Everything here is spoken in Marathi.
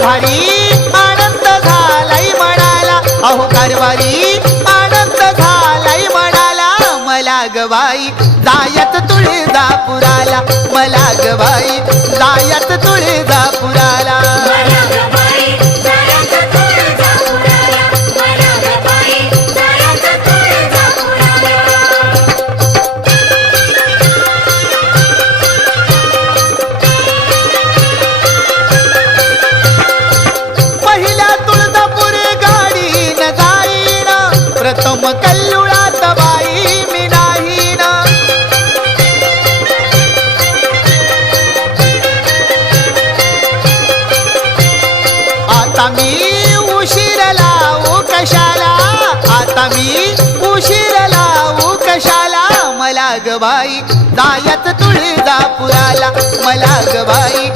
कारभारी आनंद झालाय म्हणाला अहो कारभारी आनंद झालाय म्हणाला मला गवाई जायत तुळजापुराला. मला गवाई जायत तुळजापुराला. प्रथम कल्लुळात बाई मी नाही ना. आता मी उशीर लावू कशाला? आता मी उशीर लावू कशाला? मला ग बाई जायत तुळजापुराला. मला ग बाई